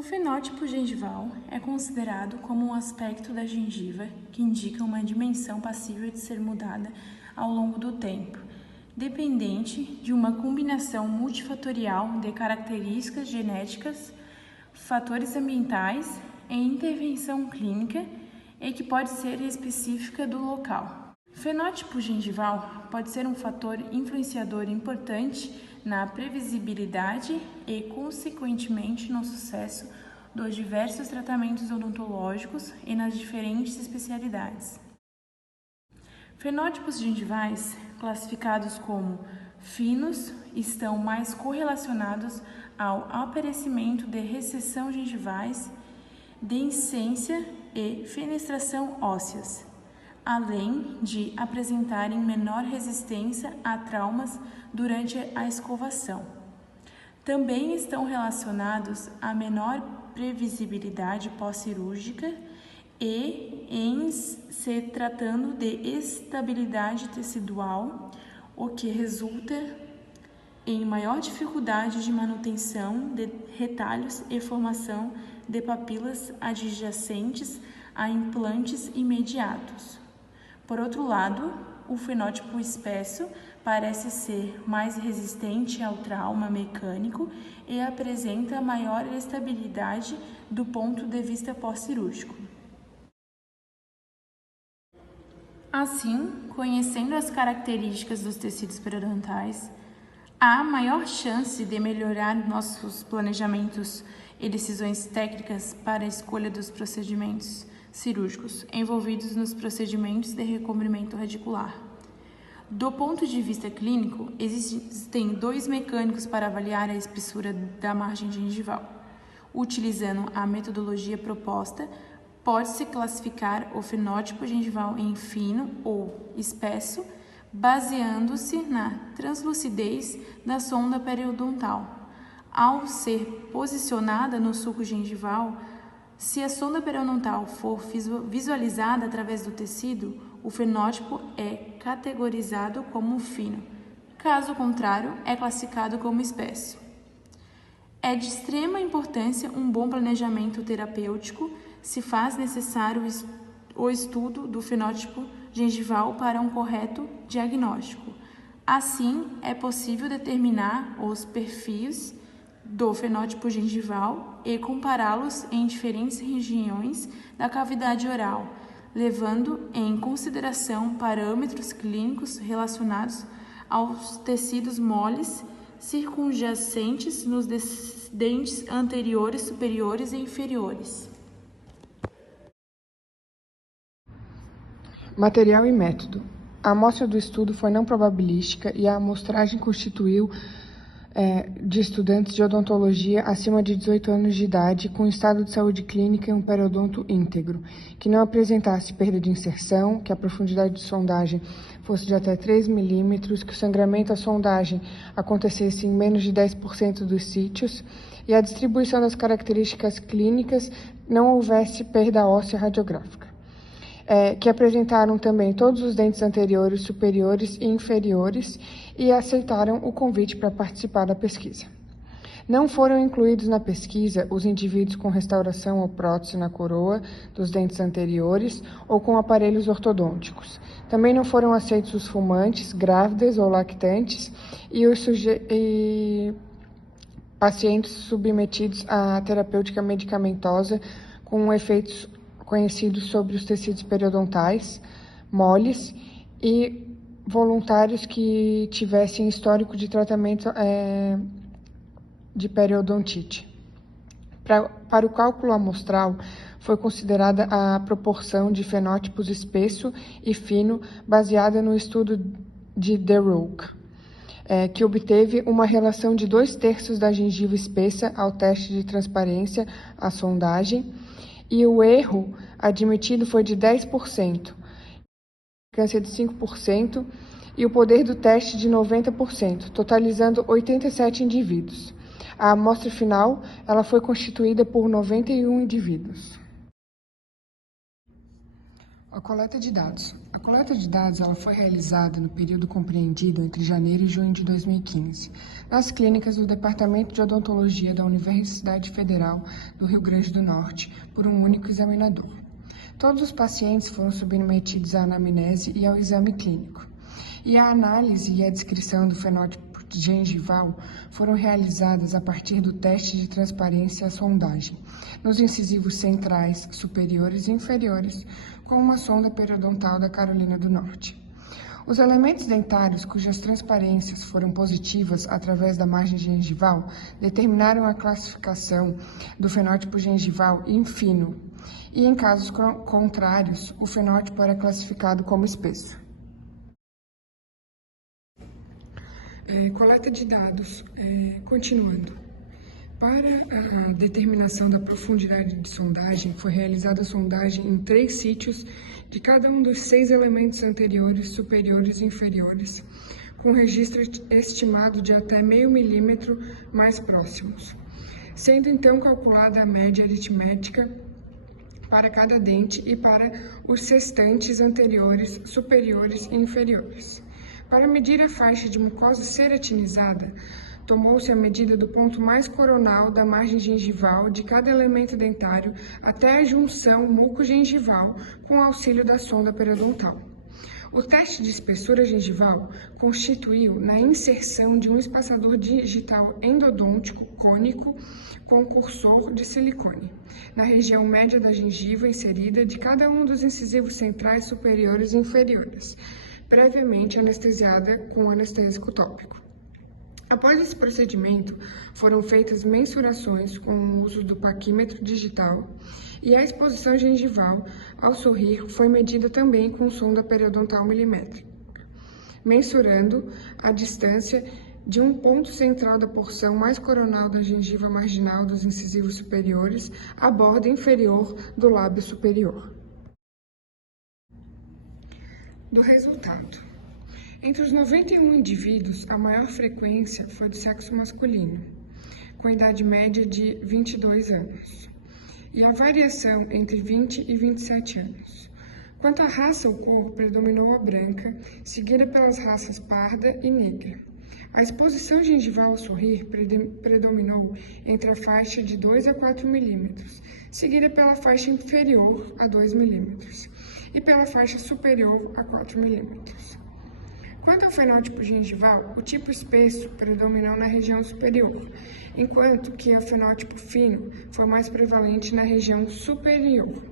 O fenótipo gengival é considerado como um aspecto da gengiva que indica uma dimensão passível de ser mudada ao longo do tempo, dependente de uma combinação multifatorial de características genéticas, fatores ambientais e intervenção clínica e que pode ser específica do local. Fenótipo gengival pode ser um fator influenciador importante na previsibilidade e, consequentemente, no sucesso dos diversos tratamentos odontológicos e nas diferentes especialidades. Fenótipos gengivais, classificados como finos, estão mais correlacionados ao aparecimento de recessão gengivais, deiscência e fenestração ósseas, além de apresentarem menor resistência a traumas durante a escovação. Também estão relacionados a menor previsibilidade pós-cirúrgica e, em se tratando de estabilidade tecidual, o que resulta em maior dificuldade de manutenção de retalhos e formação de papilas adjacentes a implantes imediatos. Por outro lado, o fenótipo espesso parece ser mais resistente ao trauma mecânico e apresenta maior estabilidade do ponto de vista pós-cirúrgico. Assim, conhecendo as características dos tecidos periodontais, há maior chance de melhorar nossos planejamentos e decisões técnicas para a escolha dos procedimentos cirúrgicos envolvidos nos procedimentos de recobrimento radicular. Do ponto de vista clínico, existem dois mecânicos para avaliar a espessura da margem gengival. Utilizando a metodologia proposta, pode-se classificar o fenótipo gengival em fino ou espesso, baseando-se na translucidez da sonda periodontal. Ao ser posicionada no sulco gengival, se a sonda periodontal for visualizada através do tecido, o fenótipo é categorizado como fino. Caso contrário, é classificado como espesso. É de extrema importância um bom planejamento terapêutico se faz necessário o estudo do fenótipo gengival para um correto diagnóstico. Assim, é possível determinar os perfis do fenótipo gengival e compará-los em diferentes regiões da cavidade oral, levando em consideração parâmetros clínicos relacionados aos tecidos moles circunjacentes nos dentes anteriores, superiores e inferiores. Material e método. A amostra do estudo foi não probabilística e a amostragem constituiu de estudantes de odontologia acima de 18 anos de idade com estado de saúde clínica e um periodonto íntegro, que não apresentasse perda de inserção, que a profundidade de sondagem fosse de até 3 milímetros, que o sangramento à sondagem acontecesse em menos de 10% dos sítios e a distribuição das características clínicas não houvesse perda óssea radiográfica. Que apresentaram também todos os dentes anteriores, superiores e inferiores e aceitaram o convite para participar da pesquisa. Não foram incluídos na pesquisa os indivíduos com restauração ou prótese na coroa dos dentes anteriores ou com aparelhos ortodônticos. Também não foram aceitos os fumantes, grávidas ou lactantes e pacientes submetidos à terapêutica medicamentosa com efeitos conhecidos sobre os tecidos periodontais, moles e voluntários que tivessem histórico de tratamento de periodontite. Para o cálculo amostral, foi considerada a proporção de fenótipos espesso e fino baseada no estudo de DeRoque, que obteve uma relação de 2/3 da gengiva espessa ao teste de transparência à sondagem, e o erro admitido foi de 10%, a eficácia de 5% e o poder do teste de 90%, totalizando 87 indivíduos. A amostra final ela foi constituída por 91 indivíduos. A coleta de dados. coleta de dados foi realizada no período compreendido entre janeiro e junho de 2015, nas clínicas do Departamento de Odontologia da Universidade Federal do Rio Grande do Norte, por um único examinador. Todos os pacientes foram submetidos à anamnese e ao exame clínico, e a análise e a descrição do fenótipo gengival foram realizadas a partir do teste de transparência à sondagem, nos incisivos centrais, superiores e inferiores, com uma sonda periodontal da Carolina do Norte. Os elementos dentários cujas transparências foram positivas através da margem gengival determinaram a classificação do fenótipo gengival em fino, e em casos contrários, o fenótipo era classificado como espesso. Coleta de dados. Continuando. Para a determinação da profundidade de sondagem, foi realizada a sondagem em 3 sítios de cada um dos 6 elementos anteriores, superiores e inferiores, com registro estimado de até meio milímetro mais próximos, sendo então calculada a média aritmética para cada dente e para os restantes anteriores, superiores e inferiores. Para medir a faixa de mucosa ceratinizada, tomou-se a medida do ponto mais coronal da margem gengival de cada elemento dentário até a junção mucogengival com auxílio da sonda periodontal. O teste de espessura gengival constituiu na inserção de um espaçador digital endodôntico cônico com cursor de silicone, na região média da gengiva inserida de cada um dos incisivos centrais superiores e inferiores, previamente anestesiada com anestésico tópico. Após esse procedimento, foram feitas mensurações com o uso do paquímetro digital e a exposição gengival ao sorrir foi medida também com sonda periodontal milimétrica, mensurando a distância de um ponto central da porção mais coronal da gengiva marginal dos incisivos superiores à borda inferior do lábio superior. Do resultado. Entre os 91 indivíduos, a maior frequência foi do sexo masculino, com idade média de 22 anos, e a variação entre 20 e 27 anos. Quanto à raça ou cor, predominou a branca, seguida pelas raças parda e negra. A exposição gengival ao sorrir predominou entre a faixa de 2 a 4 milímetros, seguida pela faixa inferior a 2 milímetros e pela faixa superior a 4 milímetros. Quanto ao fenótipo gengival, o tipo espesso predominou na região superior, enquanto que o fenótipo fino foi mais prevalente na região superior.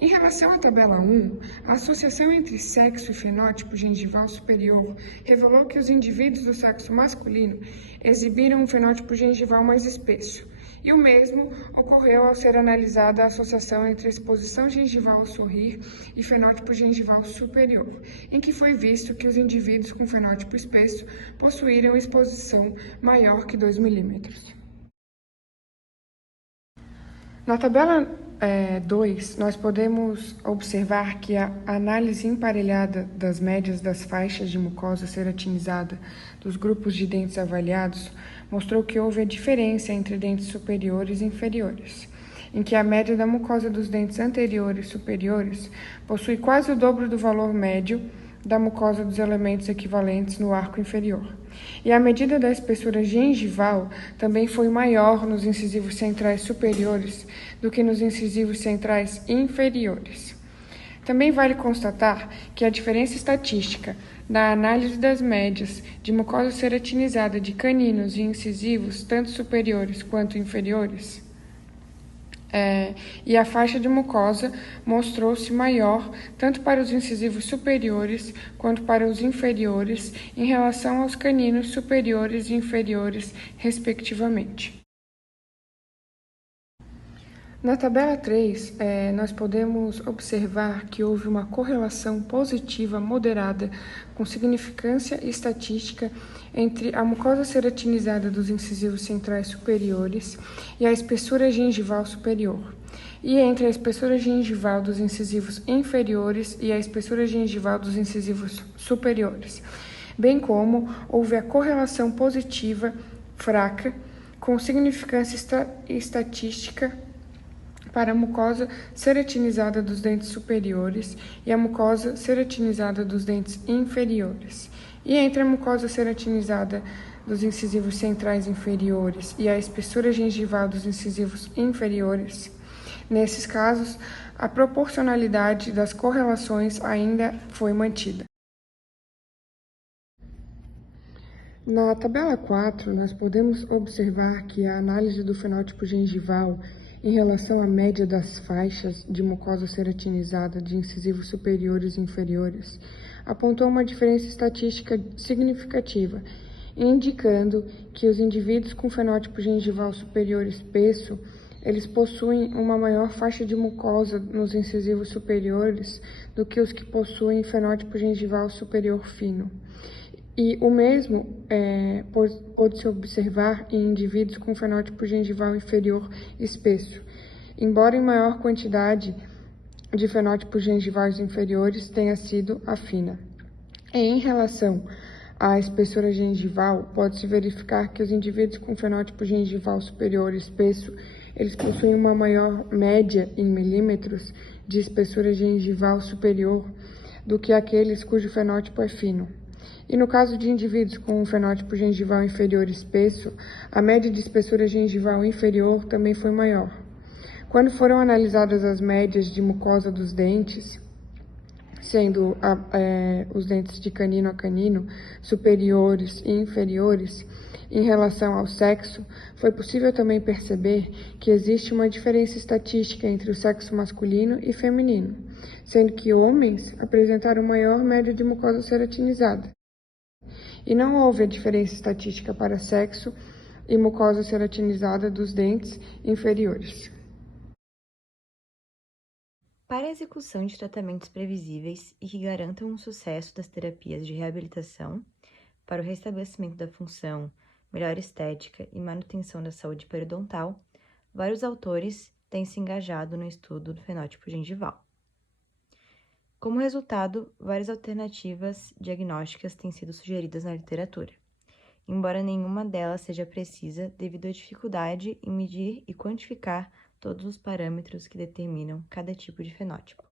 Em relação à tabela 1, a associação entre sexo e fenótipo gengival superior revelou que os indivíduos do sexo masculino exibiram um fenótipo gengival mais espesso, e o mesmo ocorreu ao ser analisada a associação entre a exposição gengival ao sorrir e fenótipo gengival superior, em que foi visto que os indivíduos com fenótipo espesso possuíram exposição maior que 2 milímetros. Na tabela 2, nós podemos observar que a análise emparelhada das médias das faixas de mucosa ceratinizada dos grupos de dentes avaliados mostrou que houve a diferença entre dentes superiores e inferiores, em que a média da mucosa dos dentes anteriores e superiores possui quase o dobro do valor médio da mucosa dos elementos equivalentes no arco inferior. E a medida da espessura gengival também foi maior nos incisivos centrais superiores do que nos incisivos centrais inferiores. Também vale constatar que a diferença estatística na análise das médias de mucosa ceratinizada de caninos e incisivos, tanto superiores quanto inferiores, e a faixa de mucosa mostrou-se maior tanto para os incisivos superiores quanto para os inferiores em relação aos caninos superiores e inferiores, respectivamente. Na tabela 3, nós podemos observar que houve uma correlação positiva moderada com significância estatística entre a mucosa ceratinizada dos incisivos centrais superiores e a espessura gengival superior, e entre a espessura gengival dos incisivos inferiores e a espessura gengival dos incisivos superiores, bem como houve a correlação positiva fraca com significância estatística para a mucosa ceratinizada dos dentes superiores e a mucosa ceratinizada dos dentes inferiores. E entre a mucosa ceratinizada dos incisivos centrais inferiores e a espessura gengival dos incisivos inferiores, nesses casos, a proporcionalidade das correlações ainda foi mantida. Na tabela 4, nós podemos observar que a análise do fenótipo gengival em relação à média das faixas de mucosa ceratinizada de incisivos superiores e inferiores apontou uma diferença estatística significativa, indicando que os indivíduos com fenótipo gengival superior espesso, eles possuem uma maior faixa de mucosa nos incisivos superiores do que os que possuem fenótipo gengival superior fino. E o mesmo pode-se observar em indivíduos com fenótipo gengival inferior espesso, embora em maior quantidade de fenótipos gengivais inferiores tenha sido a fina. E em relação à espessura gengival, pode-se verificar que os indivíduos com fenótipo gengival superior espesso, eles possuem uma maior média em milímetros de espessura gengival superior do que aqueles cujo fenótipo é fino. E no caso de indivíduos com um fenótipo gengival inferior espesso, a média de espessura gengival inferior também foi maior. Quando foram analisadas as médias de mucosa dos dentes, sendo os dentes de canino a canino, superiores e inferiores, em relação ao sexo, foi possível também perceber que existe uma diferença estatística entre o sexo masculino e feminino, sendo que homens apresentaram maior média de mucosa ceratinizada. E não houve a diferença estatística para sexo e mucosa ceratinizada dos dentes inferiores. Para a execução de tratamentos previsíveis e que garantam o sucesso das terapias de reabilitação, para o restabelecimento da função, melhor estética e manutenção da saúde periodontal, vários autores têm se engajado no estudo do fenótipo gengival. Como resultado, várias alternativas diagnósticas têm sido sugeridas na literatura, embora nenhuma delas seja precisa devido à dificuldade em medir e quantificar todos os parâmetros que determinam cada tipo de fenótipo.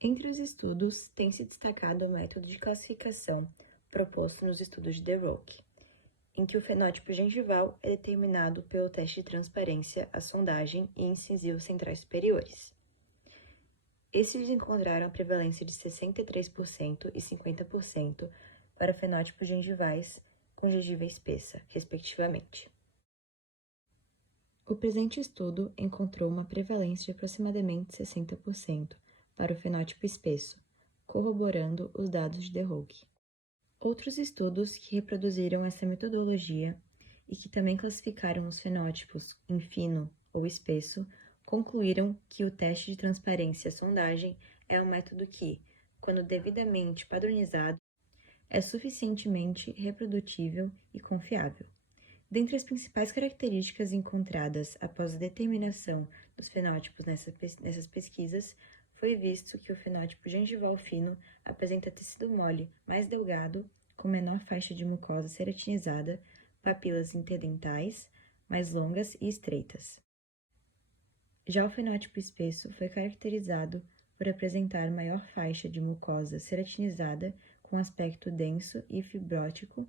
Entre os estudos, tem se destacado o método de classificação proposto nos estudos de De Roock, em que o fenótipo gengival é determinado pelo teste de transparência, a sondagem e incisivos centrais superiores. Estes encontraram a prevalência de 63% e 50% para fenótipos gengivais com gengiva espessa, respectivamente. O presente estudo encontrou uma prevalência de aproximadamente 60% para o fenótipo espesso, corroborando os dados de De Roock. Outros estudos que reproduziram essa metodologia e que também classificaram os fenótipos em fino ou espesso concluíram que o teste de transparência sondagem é um método que, quando devidamente padronizado, é suficientemente reprodutível e confiável. Dentre as principais características encontradas após a determinação dos fenótipos nessas pesquisas, foi visto que o fenótipo gengival fino apresenta tecido mole mais delgado, com menor faixa de mucosa ceratinizada, papilas interdentais mais longas e estreitas. Já o fenótipo espesso foi caracterizado por apresentar maior faixa de mucosa ceratinizada com aspecto denso e fibrótico,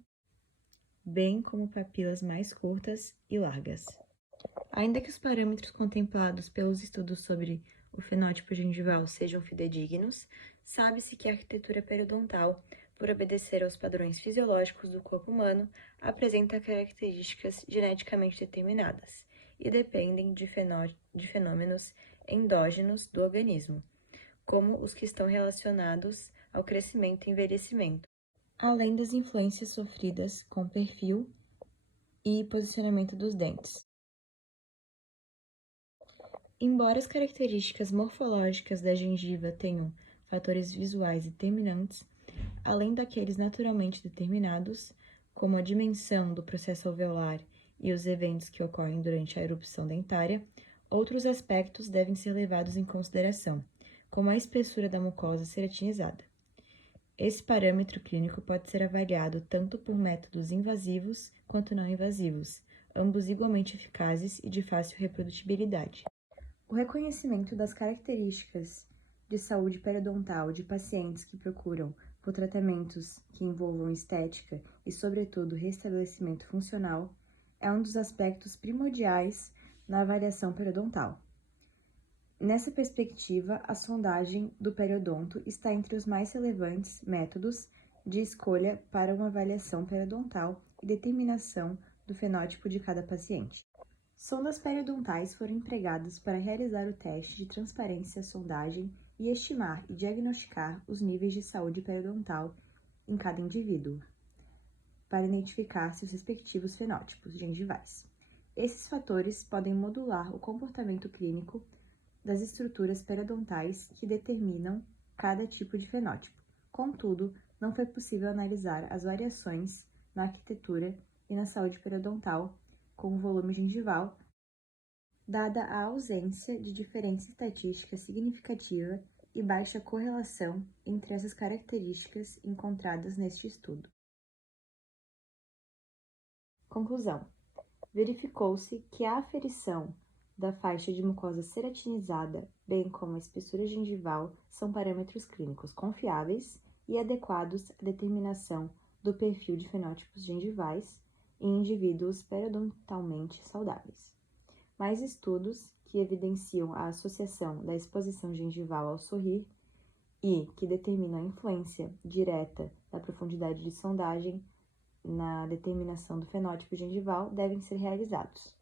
bem como papilas mais curtas e largas. Ainda que os parâmetros contemplados pelos estudos sobre o fenótipo gengival sejam fidedignos, sabe-se que a arquitetura periodontal, por obedecer aos padrões fisiológicos do corpo humano, apresenta características geneticamente determinadas e dependem de fenômenos endógenos do organismo, como os que estão relacionados ao crescimento e envelhecimento, além das influências sofridas com perfil e posicionamento dos dentes. Embora as características morfológicas da gengiva tenham fatores visuais determinantes, além daqueles naturalmente determinados, como a dimensão do processo alveolar e os eventos que ocorrem durante a erupção dentária, outros aspectos devem ser levados em consideração, como a espessura da mucosa ceratinizada. Esse parâmetro clínico pode ser avaliado tanto por métodos invasivos quanto não invasivos, ambos igualmente eficazes e de fácil reprodutibilidade. O reconhecimento das características de saúde periodontal de pacientes que procuram por tratamentos que envolvam estética e, sobretudo, restabelecimento funcional é um dos aspectos primordiais na avaliação periodontal. Nessa perspectiva, a sondagem do periodonto está entre os mais relevantes métodos de escolha para uma avaliação periodontal e determinação do fenótipo de cada paciente. Sondas periodontais foram empregadas para realizar o teste de transparência sondagem e estimar e diagnosticar os níveis de saúde periodontal em cada indivíduo, para identificar seus respectivos fenótipos gengivais. Esses fatores podem modular o comportamento clínico das estruturas periodontais que determinam cada tipo de fenótipo. Contudo, não foi possível analisar as variações na arquitetura e na saúde periodontal com o volume gengival, dada a ausência de diferença estatística significativa e baixa correlação entre essas características encontradas neste estudo. Conclusão: verificou-se que a aferição da faixa de mucosa ceratinizada, bem como a espessura gengival, são parâmetros clínicos confiáveis e adequados à determinação do perfil de fenótipos gengivais em indivíduos periodontalmente saudáveis. Mais estudos que evidenciam a associação da exposição gengival ao sorrir e que determinam a influência direta da profundidade de sondagem na determinação do fenótipo gengival devem ser realizados.